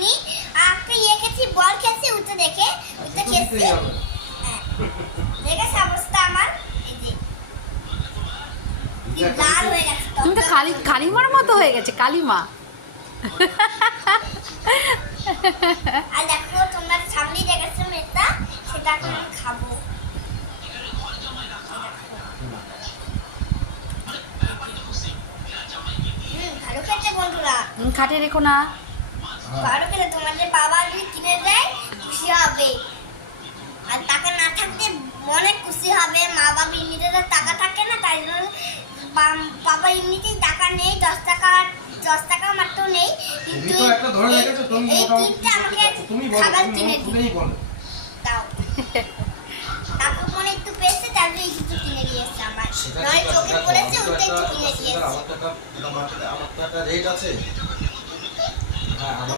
খাইনি, একটা ইয়ে খেয়েছি, বল খেয়েছি, উঠে দেখে উঠে খেয়েছি। দেখে অবস্থা আমার এই যে কি লাল হয়ে গেছে। তুমি তো কালিমার মতো হয়ে গেছে, কালিমা। আর দেখো তোমরা সামনেই দেখেছো মেয়েটা, সেটা এখন আমি খাবো। ভালো খেতে বন্ধুরা, খাটে রেখো না। ভালো খেতে তোমাদের বাবা যদি কিনে দেয় খুশি হবে, আর টাকা না থাকতে মনে খুশি হবে। মা বাবা এমনিতে তো টাকা থাকে না, তাই জন্য বাবা এমনিতেই টাকা নেই, 10 টাকা মাত্র নেই, কিন্তু এই কিনতে আমাকে খাবার কিনে দিই দাও। কাকু মনে একটু পেয়েছে, তার জন্য এই কিছু কিনে দিয়েছে আমার, নয় চোখে পড়েছে, ওটা একটু কিনে দিয়েছে। আমার তো একটা রেট আছে। হ্যাঁ।